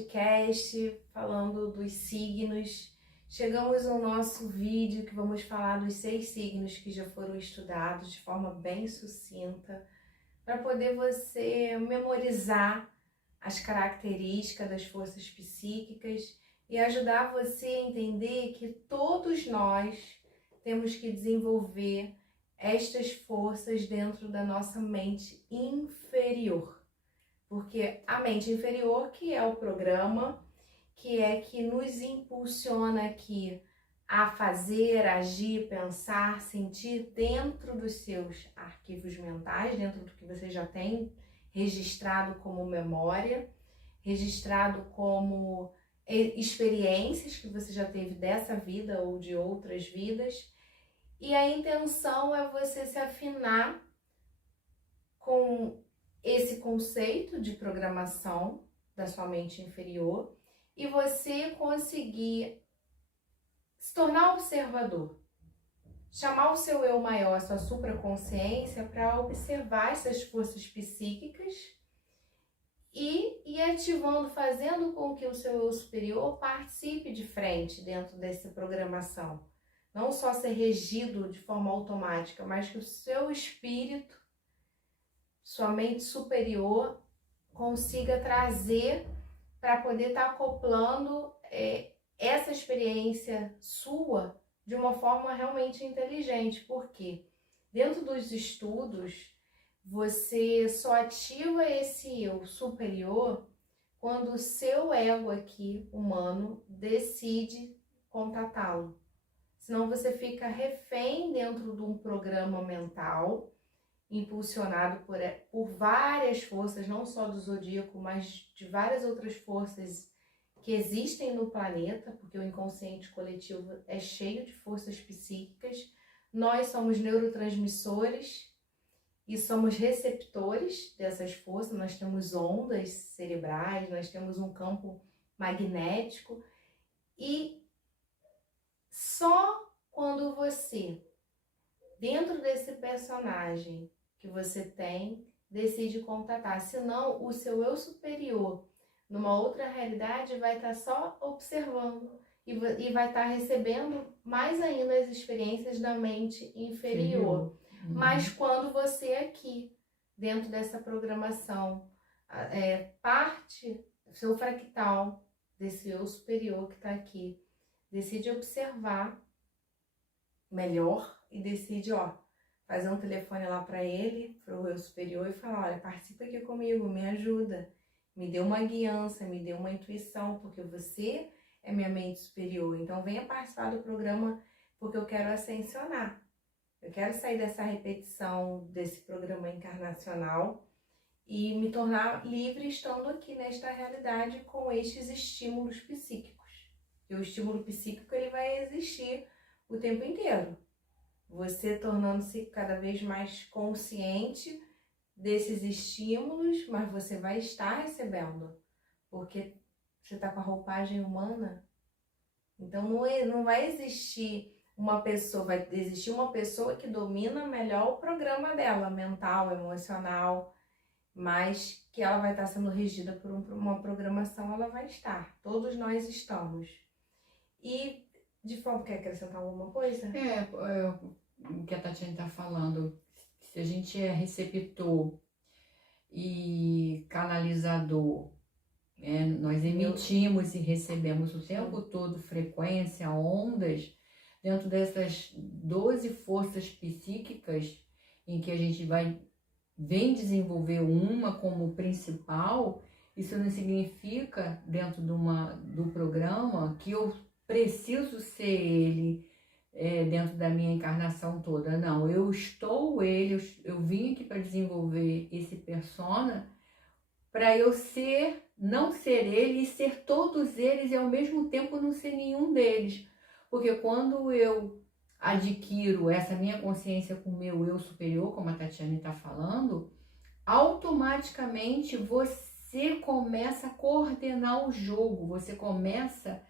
podcast falando dos signos. Chegamos ao nosso vídeo que vamos falar dos 6 signos que já foram estudados de forma bem sucinta, para poder você memorizar as características das forças psíquicas e ajudar você a entender que todos nós temos que desenvolver estas forças dentro da nossa mente inferior. Porque a mente inferior, que é o programa, que nos impulsiona aqui a fazer, agir, pensar, sentir dentro dos seus arquivos mentais, dentro do que você já tem registrado como memória, registrado como experiências que você já teve dessa vida ou de outras vidas. E a intenção é você se afinar com esse conceito de programação da sua mente inferior e você conseguir se tornar observador, chamar o seu eu maior, a sua supraconsciência, para observar essas forças psíquicas e ir ativando, fazendo com que o seu eu superior participe de frente dentro dessa programação. Não só ser regido de forma automática, mas que o seu espírito, sua mente superior, consiga trazer para poder estar acoplando essa experiência sua de uma forma realmente inteligente. Porque dentro dos estudos, você só ativa esse eu superior quando o seu ego aqui, humano, decide contatá-lo. Senão você fica refém dentro de um programa mental impulsionado por várias forças, não só do zodíaco, mas de várias outras forças que existem no planeta, porque o inconsciente coletivo é cheio de forças psíquicas. Nós somos neurotransmissores e somos receptores dessas forças, nós temos ondas cerebrais, nós temos um campo magnético e só quando você, dentro desse personagem que você tem, decide contatar. Senão, o seu eu superior, numa outra realidade, vai estar só observando e vai estar recebendo mais ainda as experiências da mente inferior. Mas quando você aqui, dentro dessa programação, parte, seu fractal desse eu superior que está aqui, decide observar melhor e decide, fazer um telefone lá para ele, para o eu superior e falar, olha, participa aqui comigo, me ajuda, me dê uma guiança, me dê uma intuição, porque você é minha mente superior, então venha participar do programa porque eu quero ascensionar, eu quero sair dessa repetição desse programa encarnacional e me tornar livre estando aqui nesta realidade com estes estímulos psíquicos. E o estímulo psíquico ele vai existir o tempo inteiro. Você tornando-se cada vez mais consciente desses estímulos, mas você vai estar recebendo, porque você está com a roupagem humana. Então não vai existir uma pessoa, vai existir uma pessoa que domina melhor o programa dela, mental, emocional, mas que ela vai estar sendo regida por uma programação, ela vai estar. Todos nós estamos. E de forma, quer acrescentar alguma coisa? O que a Tatiana está falando, se a gente é receptor e canalizador, nós emitimos e recebemos o tempo todo frequência, ondas, dentro dessas 12 forças psíquicas, em que a gente vem desenvolver uma como principal, isso não significa, dentro do programa, que eu preciso ser ele, dentro da minha encarnação toda. Não, eu estou ele, eu vim aqui para desenvolver esse persona para eu não ser ele e ser todos eles e ao mesmo tempo não ser nenhum deles. Porque quando eu adquiro essa minha consciência com o meu eu superior, como a Tatiana está falando, automaticamente você começa a coordenar o jogo, você começa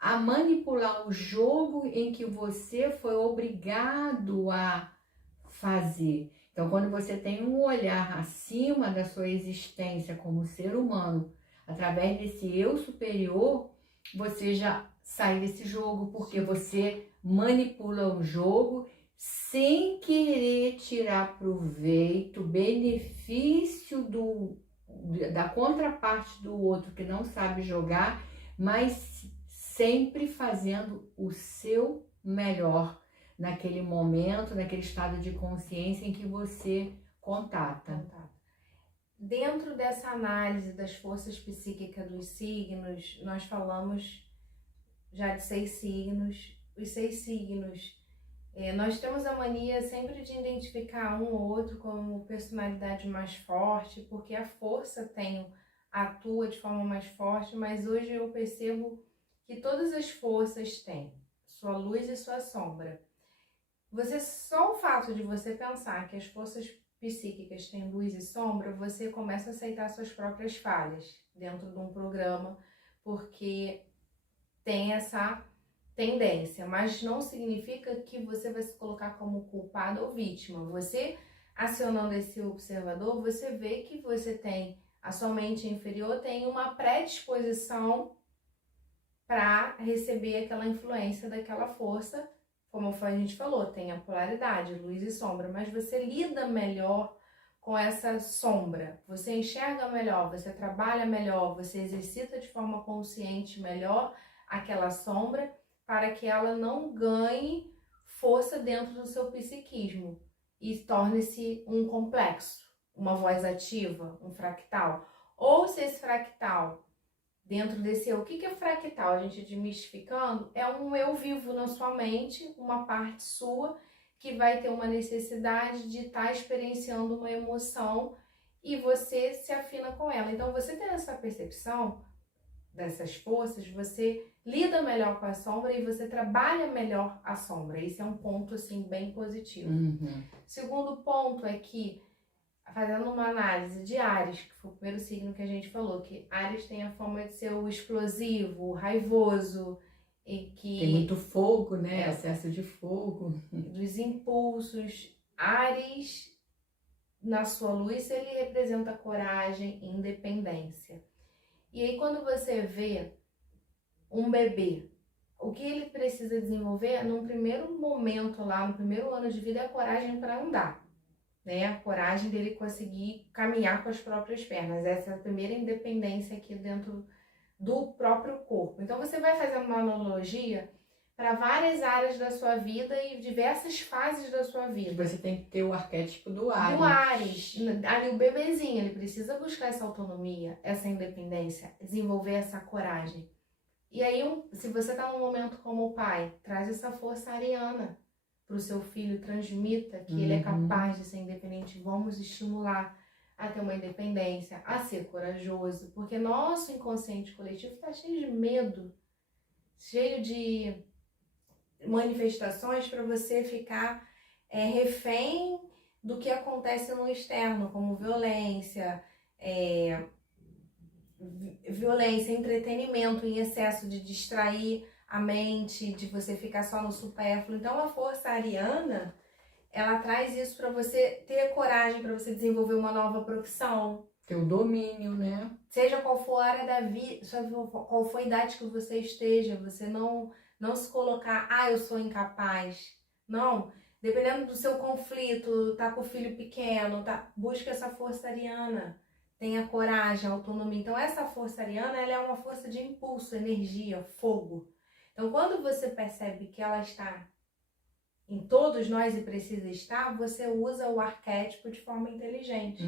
a manipular o jogo em que você foi obrigado a fazer. Então, quando você tem um olhar acima da sua existência como ser humano, Através desse eu superior, você já sai desse jogo, porque você manipula o jogo sem querer tirar proveito, benefício da contraparte do outro que não sabe jogar, mas sempre fazendo o seu melhor naquele momento, naquele estado de consciência em que você contata. Dentro dessa análise das forças psíquicas dos signos, nós falamos já de 6 signos. Os 6 signos, nós temos a mania sempre de identificar um ou outro como personalidade mais forte, porque a força atua de forma mais forte, mas hoje eu percebo que todas as forças têm sua luz e sua sombra. Só o fato de você pensar que as forças psíquicas têm luz e sombra, você começa a aceitar suas próprias falhas dentro de um programa, porque tem essa tendência, mas não significa que você vai se colocar como culpado ou vítima. Você, acionando esse observador, você vê que você tem, a sua mente inferior tem uma predisposição para receber aquela influência daquela força. Como a gente falou, tem a polaridade, luz e sombra, mas você lida melhor com essa sombra, você enxerga melhor, você trabalha melhor, você exercita de forma consciente melhor aquela sombra para que ela não ganhe força dentro do seu psiquismo e torne-se um complexo, uma voz ativa, um fractal. Ou se esse fractal, dentro desse eu, o que é fractal? A gente desmistificando, é um eu vivo na sua mente, uma parte sua que vai ter uma necessidade de estar experienciando uma emoção e você se afina com ela. Então, você tendo essa percepção dessas forças, você lida melhor com a sombra e você trabalha melhor a sombra. Esse é um ponto, assim, bem positivo. Segundo ponto é que, fazendo uma análise de Áries, que foi o primeiro signo que a gente falou, que Áries tem a fama de ser o explosivo, o raivoso, e que tem muito fogo, né? Excesso de fogo. Dos impulsos. Áries, na sua luz, ele representa coragem e independência. E aí, quando você vê um bebê, o que ele precisa desenvolver, num primeiro momento lá, no primeiro ano de vida, é a coragem para andar. Né? A coragem dele conseguir caminhar com as próprias pernas. Essa é a primeira independência aqui dentro do próprio corpo. Então, você vai fazendo uma analogia para várias áreas da sua vida e diversas fases da sua vida. Você tem que ter o arquétipo do Áries. Do Áries. Ali o bebezinho, ele precisa buscar essa autonomia, essa independência, desenvolver essa coragem. E aí, se você está num momento como o pai, traz essa força ariana para o seu filho, transmita que ele é capaz de ser independente. Vamos estimular a ter uma independência, a ser corajoso, porque nosso inconsciente coletivo está cheio de medo, cheio de manifestações para você ficar refém do que acontece no externo, como violência, entretenimento em excesso de distrair a mente, de você ficar só no supérfluo. Então a força ariana, ela traz isso para você ter coragem, para você desenvolver uma nova profissão. Ter o domínio, né? Seja qual for a área da vida, qual for a idade que você esteja, você não se colocar, eu sou incapaz. Não, dependendo do seu conflito, tá com o filho pequeno, busca essa força ariana. Tenha coragem, autonomia. Então essa força ariana, ela é uma força de impulso, energia, fogo. Então quando você percebe que ela está em todos nós e precisa estar, você usa o arquétipo de forma inteligente.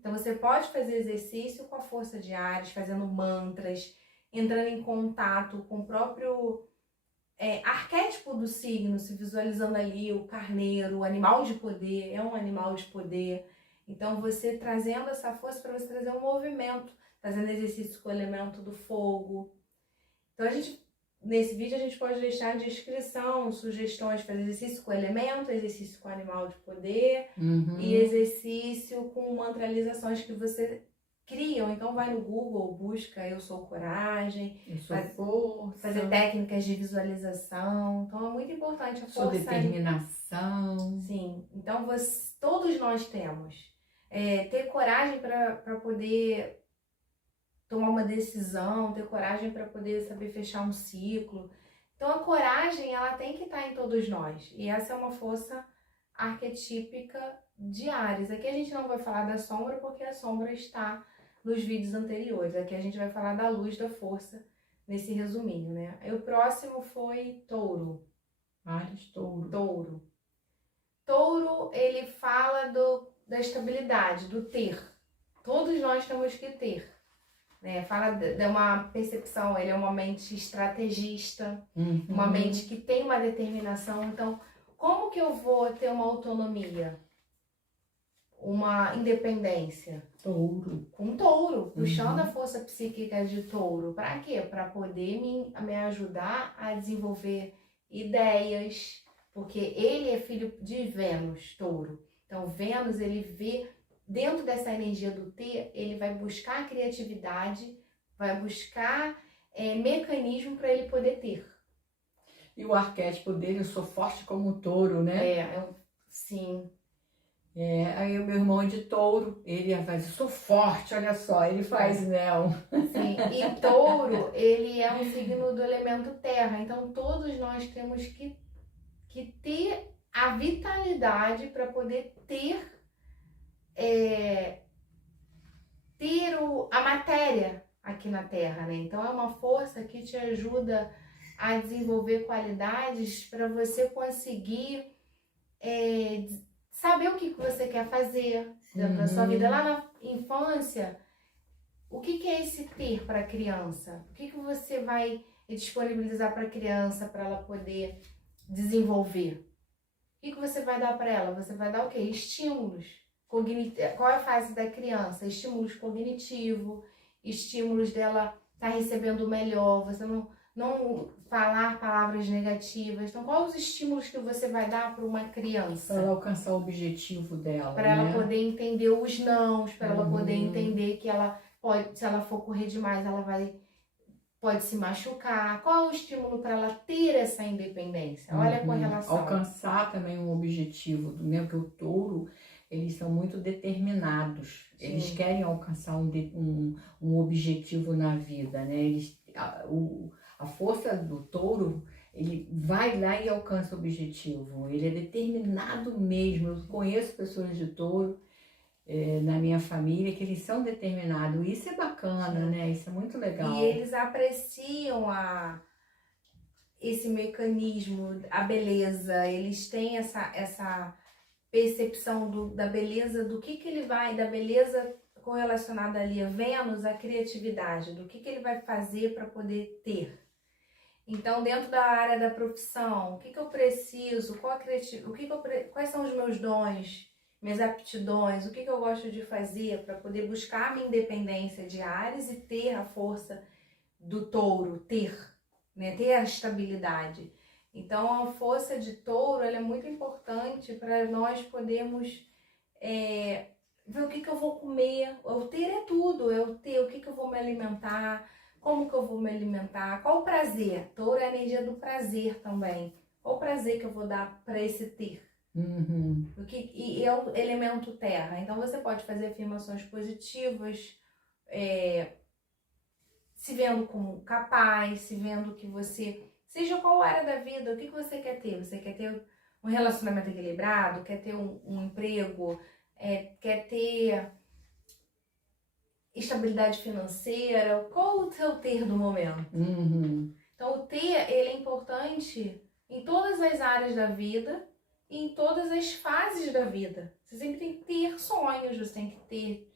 Então você pode fazer exercício com a força de Áries, fazendo mantras, entrando em contato com o próprio arquétipo do signo, se visualizando ali o carneiro, o animal de poder, é um animal de poder. Então você trazendo essa força para você trazer um movimento, fazendo exercício com o elemento do fogo. Então nesse vídeo a gente pode deixar em descrição sugestões de fazer exercício com elemento, exercício com animal de poder e exercício com mantralizações que você cria. Então vai no Google, busca Eu Sou Coragem, Eu sou força, fazer técnicas de visualização. Então é muito importante a força. Sou determinação. Sim, então todos nós temos. Ter coragem para poder tomar uma decisão, ter coragem para poder saber fechar um ciclo. Então a coragem, ela tem que estar em todos nós. E essa é uma força arquetípica de Áries. Aqui a gente não vai falar da sombra, porque a sombra está nos vídeos anteriores. Aqui a gente vai falar da luz, da força, nesse resuminho, né? Aí o próximo foi Touro. Áries, Touro. Touro. Touro, ele fala da estabilidade, do ter. Todos nós temos que ter. Né? Fala de uma percepção, ele é uma mente estrategista, uma mente que tem uma determinação. Então, como que eu vou ter uma autonomia? Uma independência? Touro. Com Touro, puxando a força psíquica de Touro. Para quê? Para poder me ajudar a desenvolver ideias, porque ele é filho de Vênus, Touro. Então, Vênus, ele vê, dentro dessa energia do ter, ele vai buscar a criatividade, vai buscar mecanismo para ele poder ter. E o arquétipo dele, eu sou forte como um touro, né? Sim. Aí o meu irmão é de Touro, ele faz, eu sou forte, olha só, ele faz, né? Sim, e Touro, ele é um signo do elemento terra, então todos nós temos que ter a vitalidade para poder ter a matéria aqui na Terra, né? Então é uma força que te ajuda a desenvolver qualidades para você conseguir saber o que você quer fazer dentro da sua vida. Lá na infância, o que é esse ter para a criança? O que você vai disponibilizar para a criança para ela poder desenvolver? O que você vai dar para ela? Você vai dar o quê? Estímulos cognitivos. Qual é a fase da criança? Estímulos cognitivos, estímulos dela estar recebendo o melhor, você não falar palavras negativas. Então, quais os estímulos que você vai dar para uma criança? Para ela alcançar o objetivo dela, para ela poder entender os nãos, para ela poder entender que ela pode, se ela for correr demais, ela pode se machucar. Qual é o estímulo para ela ter essa independência? Olha a correlação. Alcançar também um objetivo, né? Porque o touro, eles são muito determinados. Sim. Eles querem alcançar um objetivo na vida, né? A força do touro, ele vai lá e alcança o objetivo. Ele é determinado mesmo. Eu conheço pessoas de touro na minha família que eles são determinados. Isso é bacana, né? Isso é muito legal. E eles apreciam esse mecanismo, a beleza. Eles têm essa percepção da beleza, do que ele vai, da beleza correlacionada ali a Vênus, a criatividade, do que ele vai fazer para poder ter. Então, dentro da área da profissão, o que eu preciso, quais são os meus dons, minhas aptidões, o que eu gosto de fazer para poder buscar a minha independência de Áries e ter a força do Touro, né, ter a estabilidade. Então, a força de Touro, ela é muito importante para nós podermos ver o que eu vou comer. O ter é tudo, é o ter, o que eu vou me alimentar, como que eu vou me alimentar, qual o prazer. Touro é a energia do prazer também. Qual o prazer que eu vou dar para esse ter? E é o elemento terra. Então, você pode fazer afirmações positivas, se vendo como capaz, se vendo que você... Seja qual área da vida, o que você quer ter? Você quer ter um relacionamento equilibrado? Quer ter um emprego? Quer ter estabilidade financeira? Qual o seu ter do momento? Então, o ter, ele é importante em todas as áreas da vida e em todas as fases da vida. Você sempre tem que ter sonhos, você tem que ter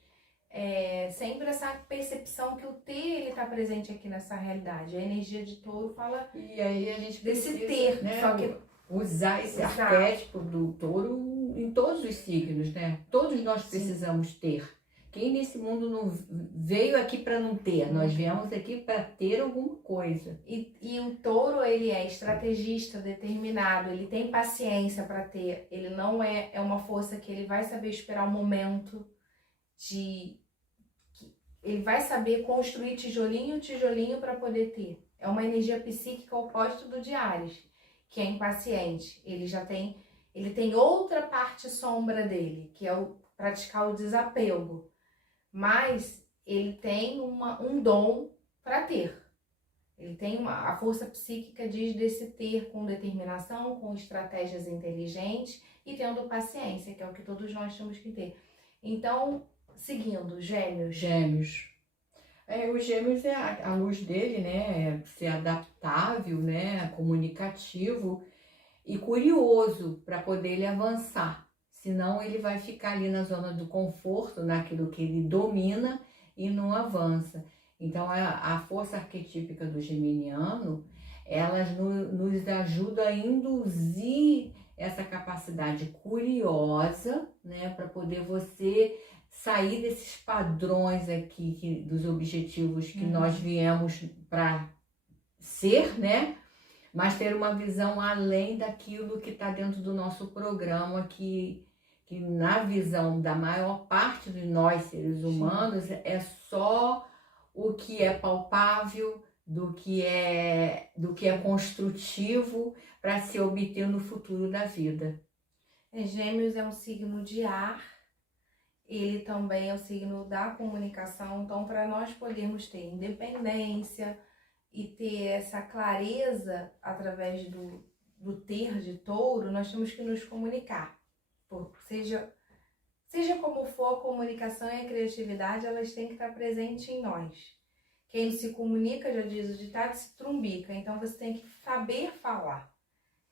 sempre essa percepção que o ter, ele está presente aqui nessa realidade. A energia de Touro fala e aí a gente desse precisa, ter, né, só que usar esse arquétipo do Touro em todos os signos, né? Todos nós precisamos ter. Quem nesse mundo não veio aqui para não ter? Nós viemos aqui para ter alguma coisa. E o Touro, ele é estrategista, determinado, ele tem paciência para ter. Ele não é uma força que ele vai saber esperar o momento ele vai saber construir tijolinho para poder ter. É uma energia psíquica oposta do de Áries, que é impaciente. Ele tem outra parte sombra dele, que é o praticar o desapego. Mas ele tem um dom para ter. Ele tem a força psíquica diz desse ter com determinação, com estratégias inteligentes e tendo paciência, que é o que todos nós temos que ter. Então, seguindo, Gêmeos. Os gêmeos, a luz dele, né, é ser adaptável, né, comunicativo e curioso para poder ele avançar. Senão ele vai ficar ali na zona do conforto, naquilo que ele domina e não avança. Então a força arquetípica do geminiano, elas nos ajuda a induzir essa capacidade curiosa, né, para poder você sair desses padrões aqui dos objetivos que nós viemos para ser, né? Mas ter uma visão além daquilo que está dentro do nosso programa, que na visão da maior parte de nós seres humanos é só o que é palpável, do que é construtivo para se obter no futuro da vida. Gêmeos é um signo de ar, ele também é o signo da comunicação, então para nós podermos ter independência e ter essa clareza através do ter de touro, nós temos que nos comunicar. Seja como for, a comunicação e a criatividade, elas têm que estar presentes em nós. Quem não se comunica, já diz o ditado, se trumbica. Então você tem que saber falar.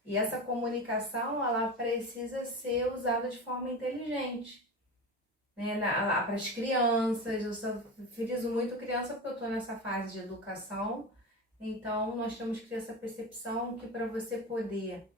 E essa comunicação, ela precisa ser usada de forma inteligente. Né? Para as crianças, eu só friso muito criança porque eu estou nessa fase de educação. Então nós temos que ter essa percepção que para você poder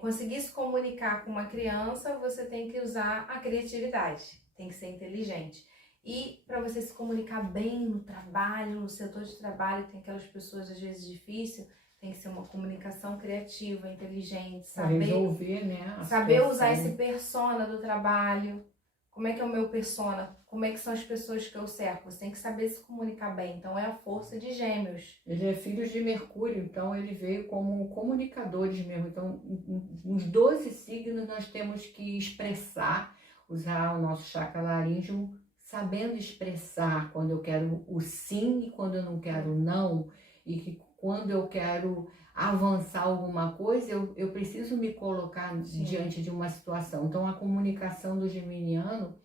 conseguir se comunicar com uma criança, você tem que usar a criatividade, tem que ser inteligente. E para você se comunicar bem no trabalho, no setor de trabalho, tem aquelas pessoas às vezes difíceis, tem que ser uma comunicação criativa, inteligente, saber resolver, né, saber usar esse persona do trabalho. Como é que é o meu persona? Como é que são as pessoas que eu cerco? Você tem que saber se comunicar bem. Então é a força de Gêmeos. Ele é filho de Mercúrio, então ele veio como comunicadores mesmo. Então, nos 12 signos nós temos que expressar, usar o nosso chakra laríngeo, sabendo expressar quando eu quero o sim e quando eu não quero o não. E que quando eu quero avançar alguma coisa, eu preciso me colocar diante de uma situação. Então, a comunicação do geminiano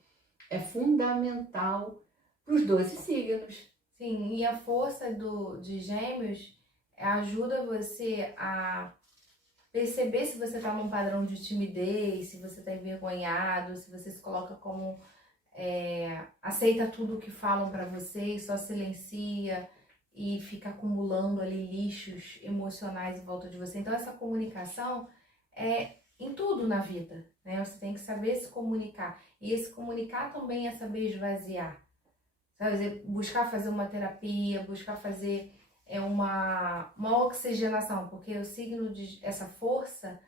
é fundamental para os 12 signos. Sim, e a força de Gêmeos ajuda você a perceber se você está num padrão de timidez, se você está envergonhado, se você se coloca como aceita tudo o que falam para você e só silencia e fica acumulando ali lixos emocionais em volta de você. Então essa comunicação é em tudo na vida, né? Você tem que saber se comunicar. E esse comunicar também é saber esvaziar. Sabe? Buscar fazer uma terapia, buscar fazer uma oxigenação, porque o signo de essa força,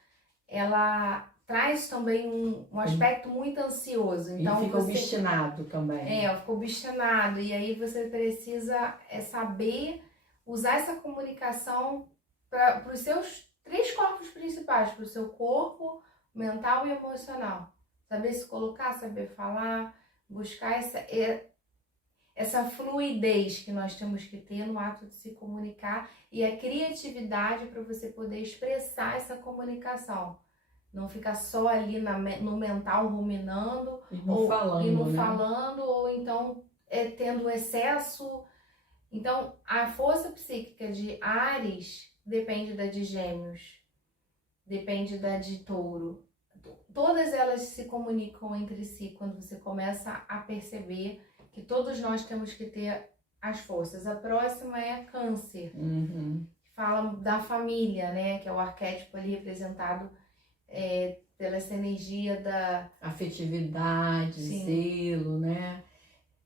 ela traz também um aspecto muito ansioso. Então e fica obstinado também. Fica obstinado. E aí você precisa saber usar essa comunicação para os seus 3 corpos principais, para o seu corpo, mental e emocional. Saber se colocar, saber falar, buscar essa fluidez que nós temos que ter no ato de se comunicar e a criatividade para você poder expressar essa comunicação. Não ficar só ali no mental ruminando e não falando, ou então tendo excesso. Então, a força psíquica de Áries depende da de Gêmeos, depende da de Touro. Todas elas se comunicam entre si quando você começa a perceber que todos nós temos que ter as forças. A próxima é a Câncer, que fala da família, né? Que é o arquétipo ali representado pela essa energia da afetividade, zelo, né?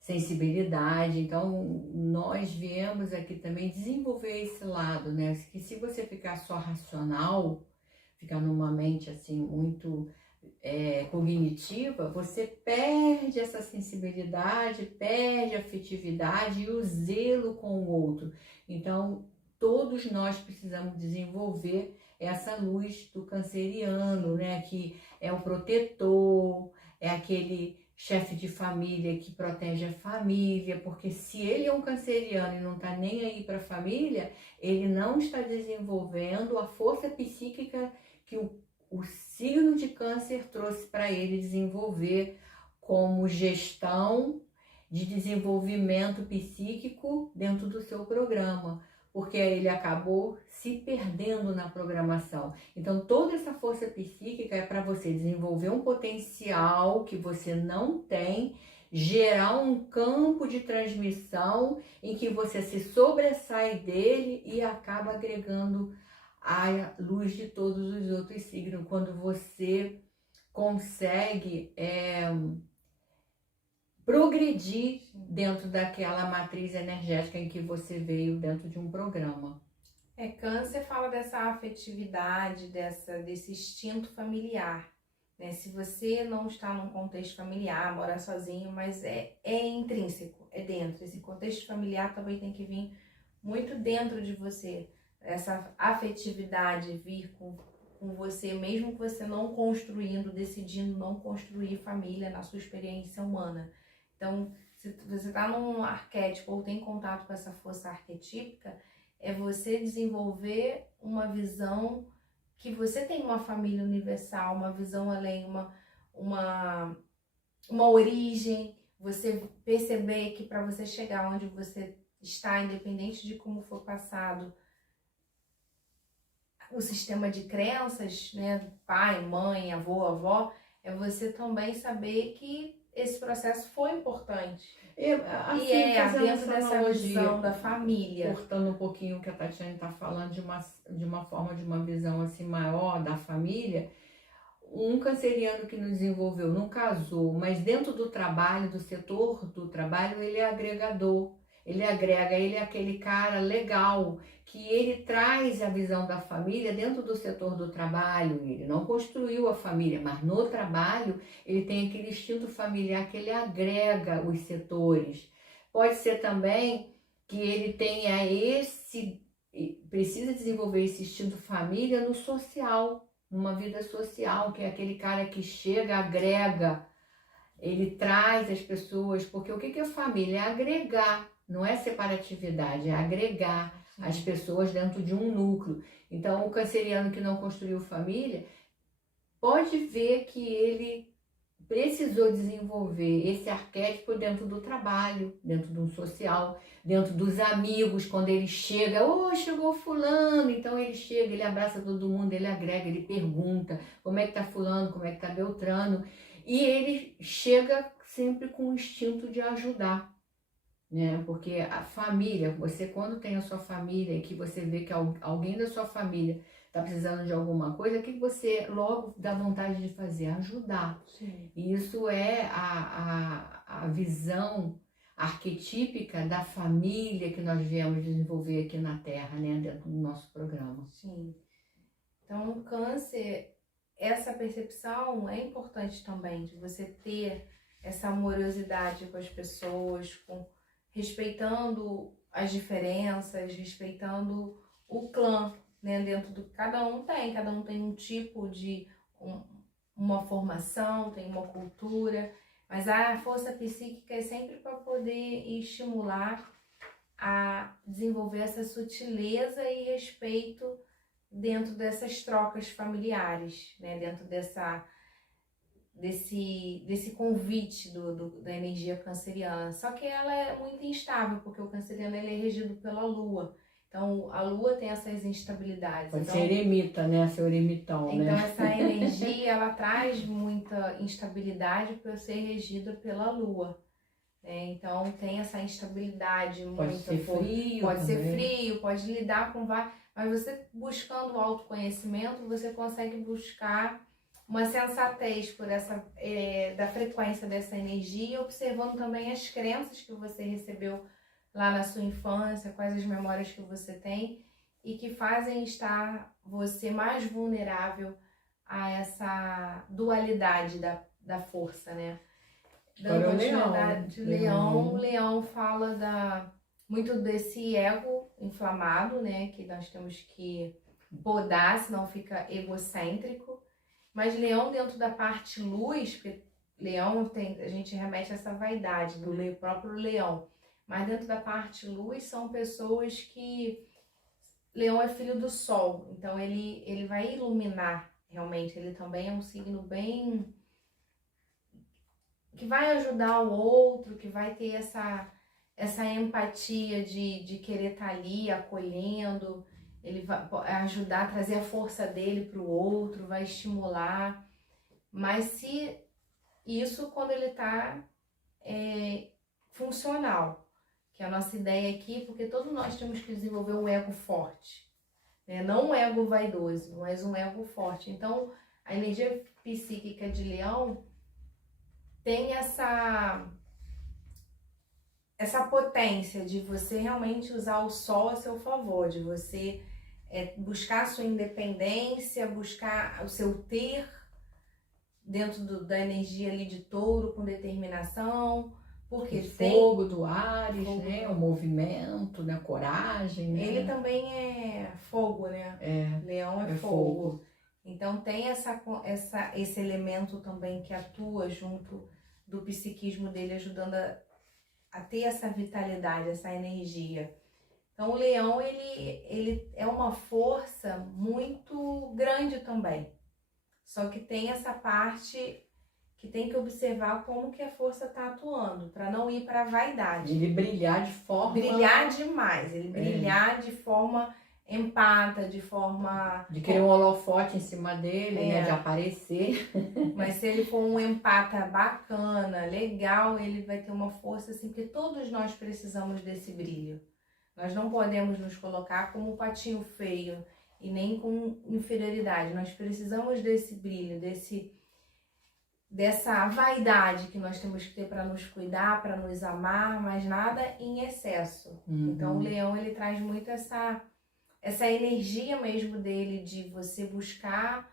Sensibilidade. Então, nós viemos aqui também desenvolver esse lado, né? Que se você ficar só racional, ficar numa mente assim muito cognitiva, você perde essa sensibilidade, perde a afetividade e o zelo com o outro. Então, todos nós precisamos desenvolver essa luz do canceriano, né? Que é o protetor, é aquele chefe de família que protege a família, porque se ele é um canceriano e não está nem aí para a família, ele não está desenvolvendo a força psíquica que o signo de câncer trouxe para ele desenvolver como gestão de desenvolvimento psíquico dentro do seu programa, porque ele acabou se perdendo na programação. Então, toda essa força psíquica é para você desenvolver um potencial que você não tem, gerar um campo de transmissão em que você se sobressai dele e acaba agregando a luz de todos os outros signos. Quando você consegue progredir dentro daquela matriz energética em que você veio dentro de um programa. Câncer fala dessa afetividade, desse instinto familiar, né? Se você não está num contexto familiar, mora sozinho, mas é intrínseco, é dentro. Esse contexto familiar também tem que vir muito dentro de você. Essa afetividade vir com você, mesmo que você não construindo, decidindo não construir família na sua experiência humana. Então, se você está num arquétipo ou tem contato com essa força arquetípica, é você desenvolver uma visão que você tem uma família universal, uma visão além, uma origem, você perceber que para você chegar onde você está, independente de como for passado o sistema de crenças, né, pai, mãe, avô, avó, é você também saber que esse processo foi importante. Assim, Dentro dessa visão da família. Cortando um pouquinho o que a Tatiane está falando, de uma forma, de uma visão assim maior da família, um canceriano que não desenvolveu, não casou, mas dentro do trabalho, do setor do trabalho, ele é agregador. Ele agrega, ele é aquele cara legal, que ele traz a visão da família dentro do setor do trabalho. Ele não construiu a família, mas no trabalho ele tem aquele instinto familiar que ele agrega os setores. Pode ser também que ele tenha precisa desenvolver esse instinto família no social, numa vida social, que é aquele cara que chega, agrega, ele traz as pessoas, porque o que é família? É agregar. Não é separatividade, é agregar as pessoas dentro de um núcleo. Então, o canceriano que não construiu família, pode ver que ele precisou desenvolver esse arquétipo dentro do trabalho, dentro do social, dentro dos amigos, quando ele chega, chegou fulano, então ele chega, ele abraça todo mundo, ele agrega, ele pergunta, como é que tá fulano, como é que tá Beltrano, e ele chega sempre com o instinto de ajudar. Né? Porque a família, você quando tem a sua família e que você vê que alguém da sua família está precisando de alguma coisa, o que você logo dá vontade de fazer? Ajudar. Sim. E isso é a visão arquetípica da família que nós viemos desenvolver aqui na Terra, né? Dentro do nosso programa. Sim. Então, o câncer, essa percepção é importante também, de você ter essa amorosidade com as pessoas, respeitando as diferenças, respeitando o clã, né? Dentro do cada um tem um tipo de uma formação, tem uma cultura, mas a força psíquica é sempre para poder estimular a desenvolver essa sutileza e respeito dentro dessas trocas familiares, né? Dentro desse convite da energia canceriana. Só que ela é muito instável, porque o canceriano ele é regido pela lua. Então, a lua tem essas instabilidades. Pode ser eremita, né? Ser eremitão, então, né? Então, essa energia, ela traz muita instabilidade por ser regida pela lua. Então, tem essa instabilidade. Pode ser frio. Pode ser frio, pode lidar com vários... Mas você buscando o autoconhecimento, você consegue buscar uma sensatez por da frequência dessa energia, observando também as crenças que você recebeu lá na sua infância, quais as memórias que você tem e que fazem estar você mais vulnerável a essa dualidade da força, né? Dando continuidade de Leão. Leão fala muito desse ego inflamado, né? Que nós temos que podar, senão fica egocêntrico. Mas Leão, dentro da parte luz, porque leão tem, a gente remete a essa vaidade do próprio leão. Mas dentro da parte luz são pessoas que... Leão é filho do sol, então ele vai iluminar realmente. Ele também é um signo bem... que vai ajudar o outro, que vai ter essa empatia de querer estar ali acolhendo. Ele vai ajudar, trazer a força dele para o outro, vai estimular. Mas se isso quando ele está funcional, que é a nossa ideia aqui, porque todos nós temos que desenvolver um ego forte, né? Não um ego vaidoso, mas um ego forte. Então, a energia psíquica de Leão tem essa potência de você realmente usar o sol a seu favor, de você buscar a sua independência, buscar o seu ter dentro da energia ali de Touro, com determinação, porque o fogo do Áries, né? O movimento, né? A coragem, né? Ele também é fogo, né? Leão é fogo. Então tem esse elemento também que atua junto do psiquismo dele, ajudando a ter essa vitalidade, essa energia. Então o leão, ele é uma força muito grande também. Só que tem essa parte que tem que observar como que a força está atuando, para não ir para a vaidade. Ele brilhar de forma... Brilhar demais, ele brilhar de forma empata, de forma... de querer um holofote em cima dele, né? De aparecer. Mas se ele for um empata bacana, legal, ele vai ter uma força assim, porque todos nós precisamos desse brilho. Nós não podemos nos colocar como um patinho feio e nem com inferioridade. Nós precisamos desse brilho, dessa vaidade que nós temos que ter para nos cuidar, para nos amar, mas nada em excesso. Então o leão, ele traz muito essa energia mesmo dele de você buscar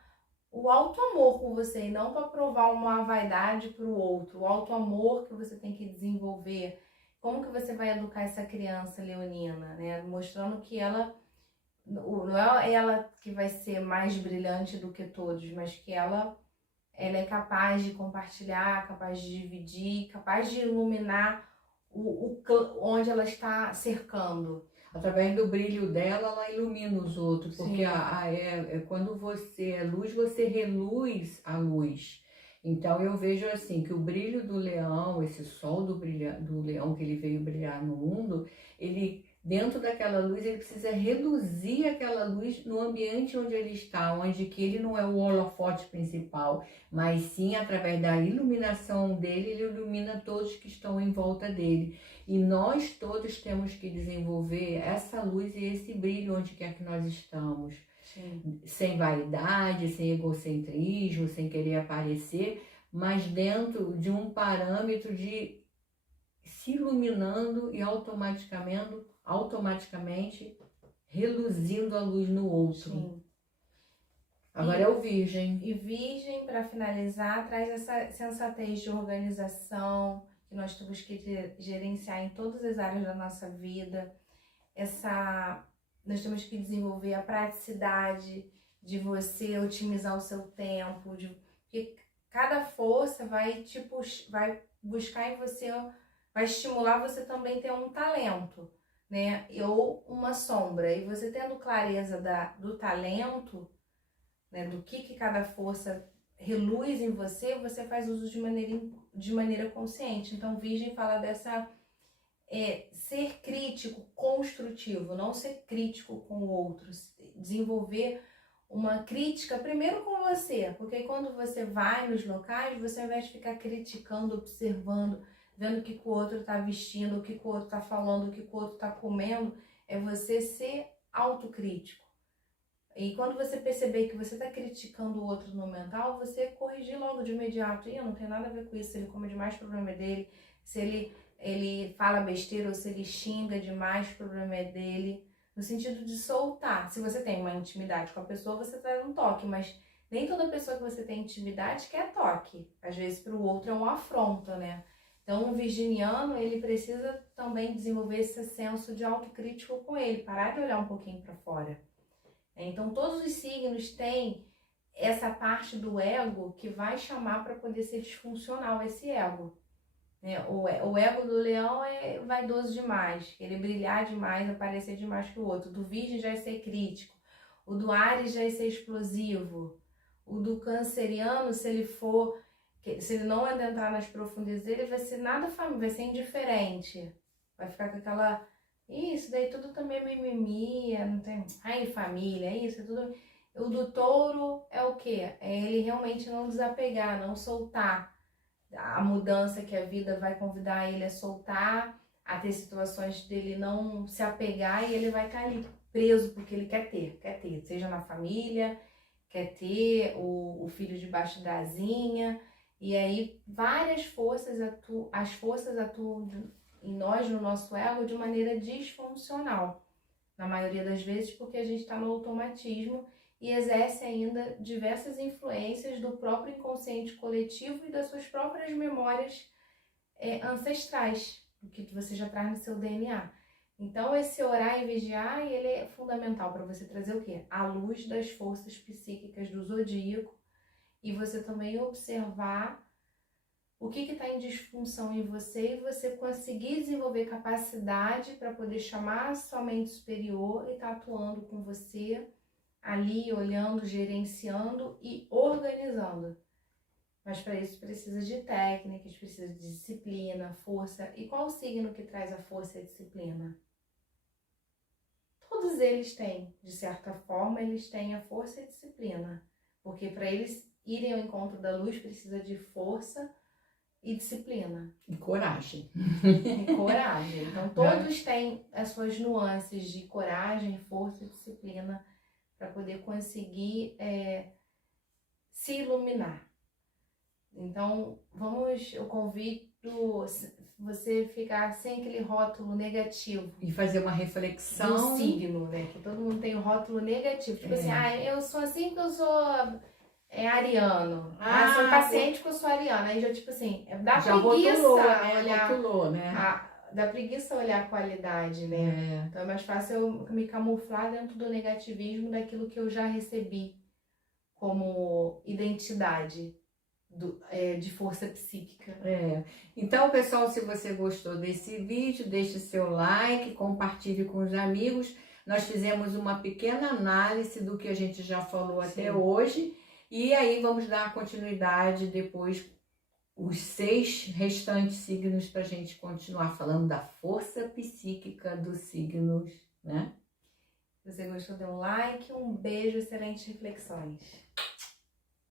o alto amor por você e não para provar uma vaidade para o outro. O alto amor que você tem que desenvolver. Como que você vai educar essa criança leonina, né? Mostrando que ela... não é ela que vai ser mais brilhante do que todos, mas que ela é capaz de compartilhar, capaz de dividir, capaz de iluminar onde ela está cercando. Através do brilho dela, ela ilumina os outros, porque quando você é luz, você reluz a luz. Então eu vejo assim, que o brilho do leão, esse sol do leão que ele veio brilhar no mundo, ele... dentro daquela luz, ele precisa reduzir aquela luz no ambiente onde ele está, onde que ele não é o holofote principal, mas sim, através da iluminação dele, ele ilumina todos que estão em volta dele. E nós todos temos que desenvolver essa luz e esse brilho onde quer que nós estamos. Sim. Sem vaidade, sem egocentrismo, sem querer aparecer, mas dentro de um parâmetro de se iluminando e automaticamente reluzindo a luz no outro. Sim. Agora é o Virgem. E Virgem, para finalizar, traz essa sensatez de organização que nós temos que gerenciar em todas as áreas da nossa vida. Nós temos que desenvolver a praticidade de você otimizar o seu tempo, porque cada força vai buscar em você, vai estimular você também ter um talento, né? Ou uma sombra. E você tendo clareza do talento, né? Do que cada força reluz em você, você faz uso de maneira consciente. Então, Virgem fala dessa... ser crítico, construtivo, não ser crítico com o outro. Desenvolver uma crítica primeiro com você, porque quando você vai nos locais, você ao invés de ficar criticando, observando, vendo o que o outro está vestindo, o que o outro está falando, o que o outro está comendo, é você ser autocrítico. E quando você perceber que você está criticando o outro no mental, você corrigir logo de imediato. Eu não tenho nada a ver com isso, se ele come demais, o problema é dele. Se ele fala besteira ou se ele xinga demais, o problema é dele. No sentido de soltar. Se você tem uma intimidade com a pessoa, você tá dando um toque, mas nem toda pessoa que você tem intimidade quer toque. Às vezes para o outro é uma afronta, né? Então, o virginiano, ele precisa também desenvolver esse senso de autocrítico com ele, parar de olhar um pouquinho para fora. Então, todos os signos têm essa parte do ego que vai chamar para poder ser disfuncional esse ego. O ego do leão é vaidoso demais, querer brilhar demais, aparecer demais que o outro. O do virgem já é ser crítico. O do Áries já é ser explosivo. O do canceriano, se ele não adentrar nas profundezas, ele vai ser nada família, vai ser indiferente. Vai ficar com aquela... Isso daí tudo também é mimimi, não tem... Ai, família, isso, é tudo... O do touro é o quê? É ele realmente não desapegar, não soltar. A mudança que a vida vai convidar ele a soltar, a ter situações dele não se apegar e ele vai estar ali preso porque ele quer ter, seja na família, quer ter o filho debaixo da asinha, e aí várias forças atuam em nós, no nosso ego, de maneira disfuncional, na maioria das vezes porque a gente está no automatismo e exerce ainda diversas influências do próprio inconsciente coletivo e das suas próprias memórias ancestrais, o que você já traz no seu DNA. Então, esse orar e vigiar, ele é fundamental para você trazer o quê? A luz das forças psíquicas do zodíaco e você também observar o que está em disfunção em você e você conseguir desenvolver capacidade para poder chamar a sua mente superior e estar atuando com você ali, olhando, gerenciando e organizando. Mas para isso precisa de técnicas, precisa de disciplina, força. E qual o signo que traz a força e a disciplina? Todos eles têm, de certa forma, eles têm a força e a disciplina. Porque para eles irem ao encontro da luz precisa de força e disciplina. E coragem. E coragem. Então todos têm as suas nuances de coragem, força e disciplina para poder conseguir se iluminar. Então, eu convido você ficar sem aquele rótulo negativo. E fazer uma reflexão. Do signo, né? Que todo mundo tem o rótulo negativo. Tipo assim, eu sou assim porque eu sou ariano. Sou impaciente porque eu sou ariana. Aí já, tipo assim, dá já preguiça rotulou, né? Dá preguiça olhar a qualidade, né? Então é mais fácil eu me camuflar dentro do negativismo daquilo que eu já recebi como identidade de força psíquica. Então, pessoal, se você gostou desse vídeo, deixe seu like, compartilhe com os amigos. Nós fizemos uma pequena análise do que a gente já falou até hoje. E aí vamos dar continuidade depois os 6 restantes signos para a gente continuar falando da força psíquica dos signos, né? Se você gostou, dê um like, um beijo, excelentes reflexões.